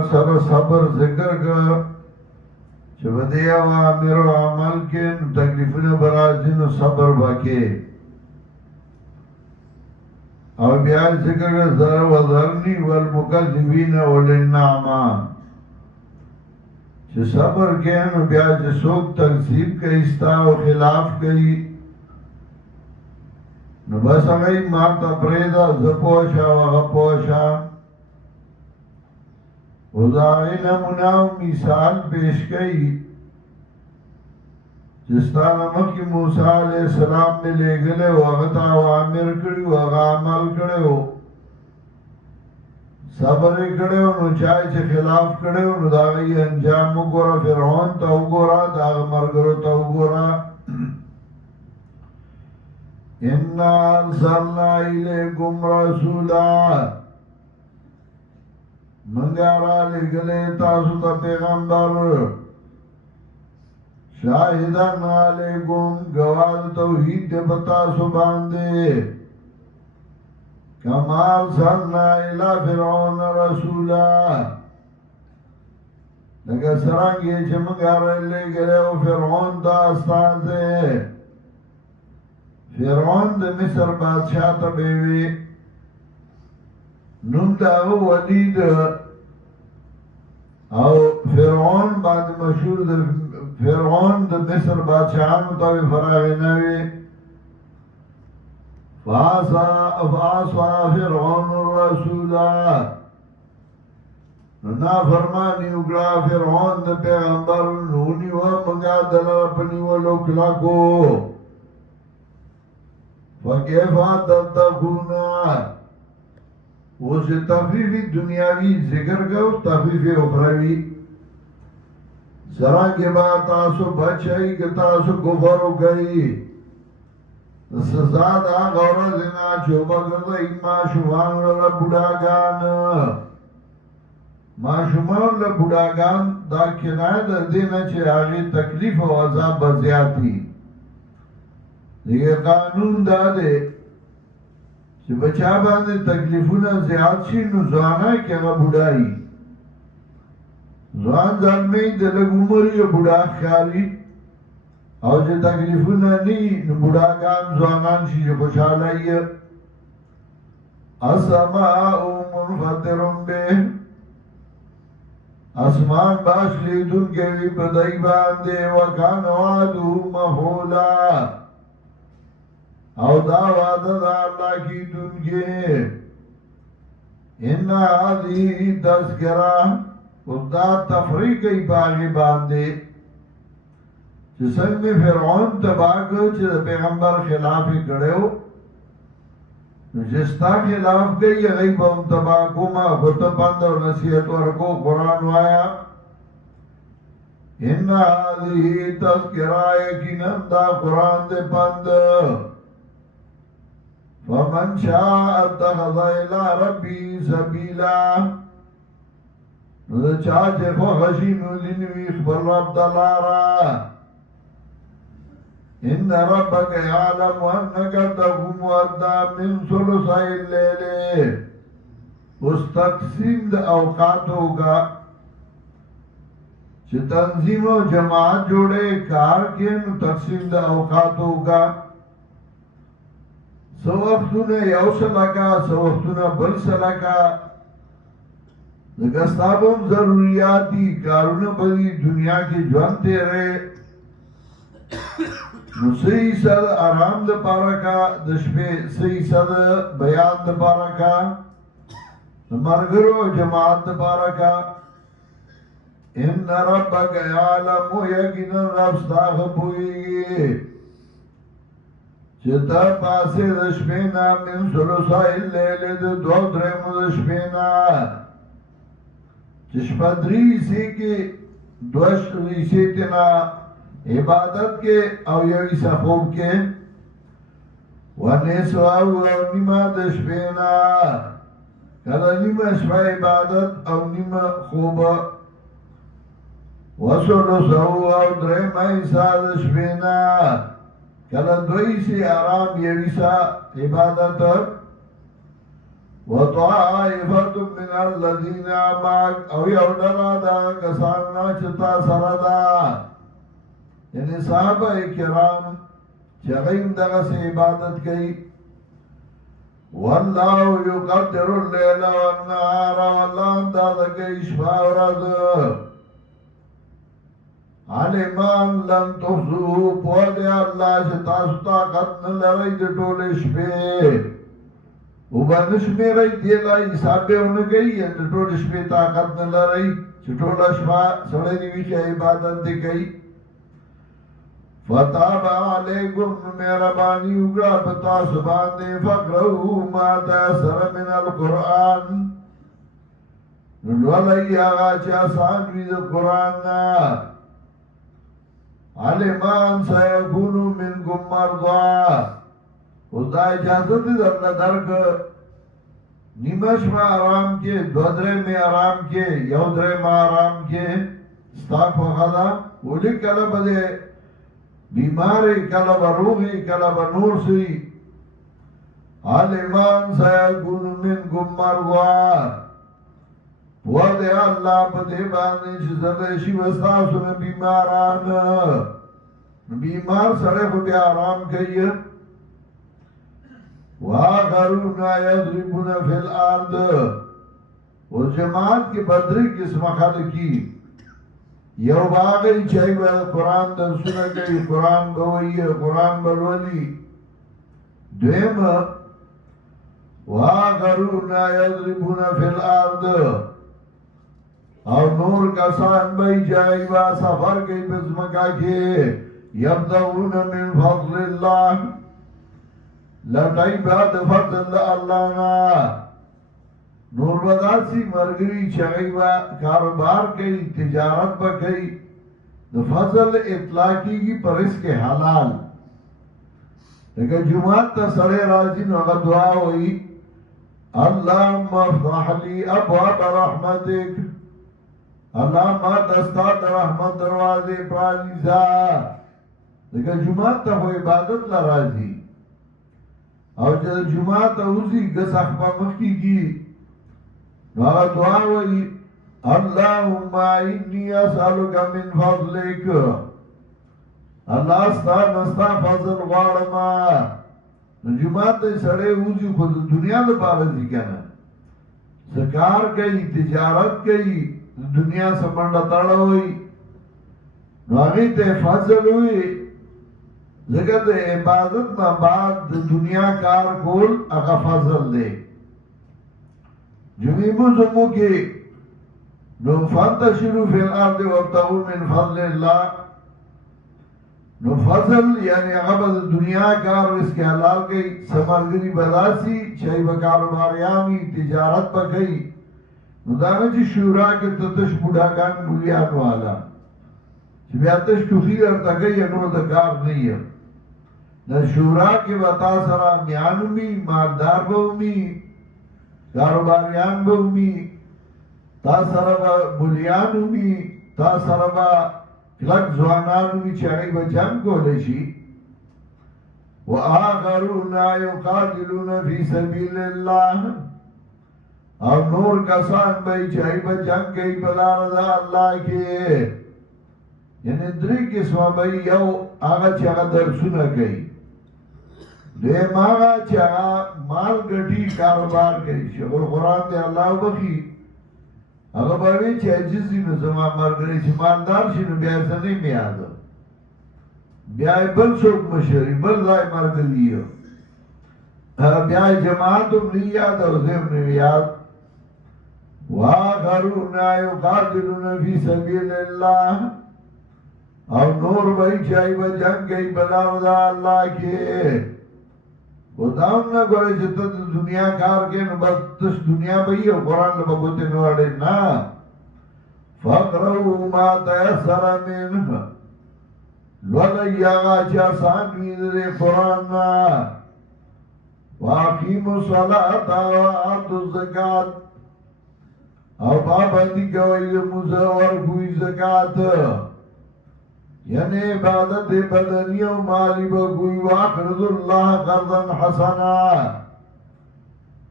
سره صبر ذکر کا چې په دې اوامر او عمل کې تکلیفونه به راځي نو صبر وکړي او بیا ذکر زر و ذرنی والمکذبین اولی النعمہ چې صبر کې نو بیا چې څوک تکذیب کوي ستا او خلاف کوي نو بس هغه ما ته پرېږده زه پوه شه او هغه پوه شه او د هغې نمونه او مثال پیش کوي چې ستا نه مخکې موسی علیه السلام مې لېږلی و هغه ته اوامر کړي و هغه عمل کړی و صبر یې کړی و نو چا چې خلاف کړی و نو د هغې انجام وګوره فرعون ته وګوره د هغه ملګرو ته وګوره انا ارسلنا الیکم رسولا منگا را لگلے تاسو تا پیغمبر شاہدان علیکم گواد توحید دے بتاسو باندے کمال سرنا الہ فرعون رسولا لگا سرانگی چھ منگا را لگلے و فرعون دا استان دے فرعون دا مصر بادشاہ تا بیوی نوم داغو ولید او فرعون بعد مشهور د فرعون د مصر بادشاہانو ته فراغ نوی فعصا فرعون الرسول نا فرمانی اگلا فرعون د پیغمبر نونی و منگا دلر پنی و لوکلاکو فکیفا تتقونا وہ سے تخفیف دنیاوی ذکر گو تخفیف اخروی سرا کے بعد تاسو بچائی کہ تاسو کفر گئی سزا دا غورا زنا چوبا کرده این معشومان لبوداگان معشومان لبوداگان دا کنای دا دینا چه آغی تکلیف و عذاب بزیاتی دیگه قانون دا دے چې بچا باندې تکلیفونه زیات شي نو ځوانای کې هغه بوډایي ځوان ځلمې د لږ عمر یې بوډا ښکاري او چې تکلیفونه نه نو بوډاګان ځوانان شي چې خوشحاله یې السماء منفطر به اسمان باش لیدونکی وي په دی باندې وکان وعده مفعولا او دا وعده دا اللہ کی دنگے انا آدھی تذکرہ اس دا تفریقی باغی باندے چه سنگ میں فرعون تباکو چه پیغمبر خلافی کڑے ہو جستا خلاف گئی غیب ہم تباکو ما خود پند اور نصیحت ورکو قرآن وایا انا آدھی تذکرہ یقیناً دا قرآن دے پند ومن شاء اتخذ الى ربی سبیلا نو چاچ خوشی نو لنوی خبر رب دلارا ان ربک یعلم انک تقوم ادنا من ثلثی اللیل اس تقسیم دا اوقاتو کا چه تنظیم و جماعت جوڑے کار کے نو تقسیم دا اوقاتو کا سو وقتونه یو سلکا سو وقتونه بل سلکا دگستابم ضروریاتی کارونه بدی دنیا کی جوان تیرے نو سی صد آرام دا پارا کا دشپے سی صد بیان دا پارا کا مرگرو جماعت دا پارا کا ان ربک یعلم یقینا رب ستاغ پوئی چتا پاسه دشپینا من سلسائی اللیل دو درم دشپینا چشپدری سی کی دوش ریسی تینا عبادت کے او یویسا خوب کے ونیسواو او نیمہ دشپینا کلا نیمہ شفا عبادت او نیمہ خوب وسلساو او درم ایسا دشپینا کلا دوی سی آرام یویسا عبادت وطائفة من الذين معك او يودنا دا کساننا چتا سردا یعنی صحابہ کرام چغیم دغس عبادت کی واللہ یقدر اللیل والنهار واللہ اندازہ کی شفا ورد علمان لن تحصوه پود اللہ چتاسو طاقت نلرئی دی طول شپے وبنش میرے دیلا حسابے انگئی دی طول شپے طاقت نلرئی چطول شفا سڑے دیوی کی عبادت دی گئی فتاب علیکم مہربانی اگرا بتا سبانے فقرہو ما تیسر من القرآن نلولی آغا چاسان وید قرآن علمان سیکونو منکم مرضا اس دا اجازت در درک نیمش میں آرام کے دودرے میں آرام کے یودرے میں آرام کے ستاق وغلا اولی کلب دے بیماری کلب روغی کلب نور سی علمان سیکونو منکم مرضا وَدَيَ اللَّهَ پَدِبَانِ چِزَدَشِ وَسْتَاسُنَ بیماران بیمار سڑے کو بے آرام کئی وَآخَرُونَ يَضْرِبُونَ فِي الْأَرْضِ اور جماعت کی بدری قسم خلقی یو باغی چاہی با قرآن در سنہ گئی قرآن بوئی قرآن بلولی دویم وَآخَرُونَ يَضْرِبُونَ فِي الْأَرْضِ اور نور کسان بھئی جائی با سفر گئی بزمکا کے یبدعون من فضل اللہ لٹائی بعد فضل اللہ نا نور بداسی مرگری چائی با کاروبار کئی تجارت با کئی فضل اطلاقی کی پرس کے حلال لیکن جماعت تا سڑے راجی نوغا دعا ہوئی اللہم افضح لی ابواب رحمتک اللہ ما دستات رحمت دروازے پرانیزا لیکن جماعت تا ہو عبادت لرازی اور جب جماعت تا اوزی گس اخبا مخی کی نوغا دعا ہوئی اللہم انی اسالکا من فضلک اللہ نستا فضل غارما جماعت تا سڑے اوزی خود دنیا دا پارزی کہنا سکار کئی تجارت کئی دنیا سے منڈا تڑا ہوئی نواغی تے فضل ہوئی ذکر دے عبادت میں بعد دنیا کار کول اگا فضل دے جمیمو زمو کی نو فانتشرو فی الارد وابتغو من فضل اللہ نو فضل یعنی اغبت دنیا کار اس کے حلال گئی سمرگری بداسی چاہی بکاروباریانی تجارت بکئی ندانا چی شورا کے تتش بڑھاگان ملیان والا چی بیاتش تخیر ارتگئی انو دکار نہیں ہے نا شورا کے بتا سرا میانومی مالدار باومی کاروباریان باومی تا سرا ملیانومی تا سرا کلک زوانانومی چاہی بچان کو لشی وآخرون یقاتلون فی سبیل اللہ اور نور کسان بھئی چاہی بچن کئی بلا رضا اللہ کے یعنی دری قسم بھئی یو آگا چاہا درسونا کئی دیم آگا چاہا مال گٹی کاروبار کئی شکر قرآن دے اللہ بخی اگر بھئی چاہی جزی نظمہ مرگنی چی مالدار شی نو بیائی سنی میں آدھا بیائی بل سوک مشری بل دائی مرگلی ہو بیائی جماعتم نہیں یاد اور زیم نہیں یاد وآخرون یقاتلون فی سبیل اللہ اور نور بھئی چاہی بجنگ گئی بلا رضا اللہ کے خداؤں نا گوڑے جتا دنیا کار کے نبس تش دنیا بھئی ہو قرآن نبگوتے نوڑے نا فقرہو ما تیسر منہ لولی آغا چاسان ویدر قرآن نا واقیم الصلاة وآتوا الزکاة اور پابندی کوئی موزہ اور کوئی زکاة یعنی عبادت بدنی و مالی با کوئی واقرض اللہ قرضا حسنا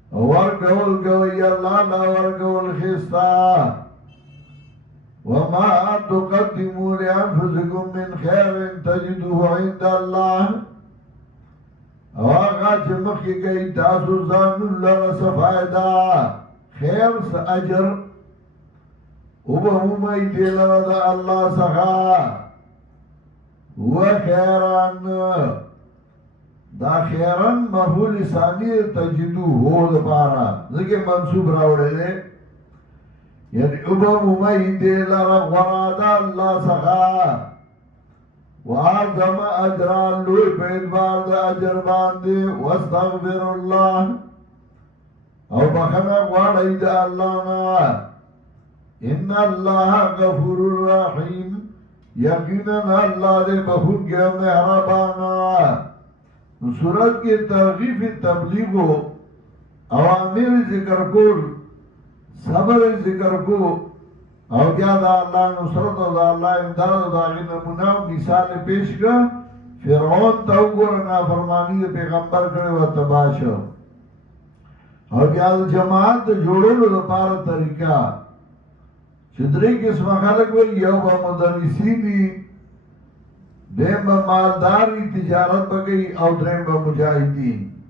ورکول کوي الله لا ورکول خستا وما تقدموا لأنفسكم من خير تجدوه عند الله آغا چمخی گئی تاسو زانو لرس فائدہ خیر سا اجر وبهمي دلرد الله سخا وخيران دا خیرن مفعول ثانی تجدو هو د پارا ځکه منصوب راوړل دي یعنی وبهمي دلرد غراد الله سخا وعظم اجران لوی پیدبار دا اجر باندی واستغفر اللہ او بخنا غواړی دا اللہ نا ان اللہ غفور الرحیم یقینا اللہ دے بخون کے مہربانا سورت کی ترغیب تبلیغ اوامر ذکر کول صبر ذکر کو او کیا دا اللہ نصرت و دا اللہ امداد دا غی نمونہ مثال پیش کر فرعون تا گور نافرمانی دا پیغمبر کرے و تباشا او کیا دا جماعت دا جوڑلو دا پارا طریقہ چدری قسم خلق وی یو با مدرسینی دیم با مالداری تجارت بگئی او درین با مجاہدین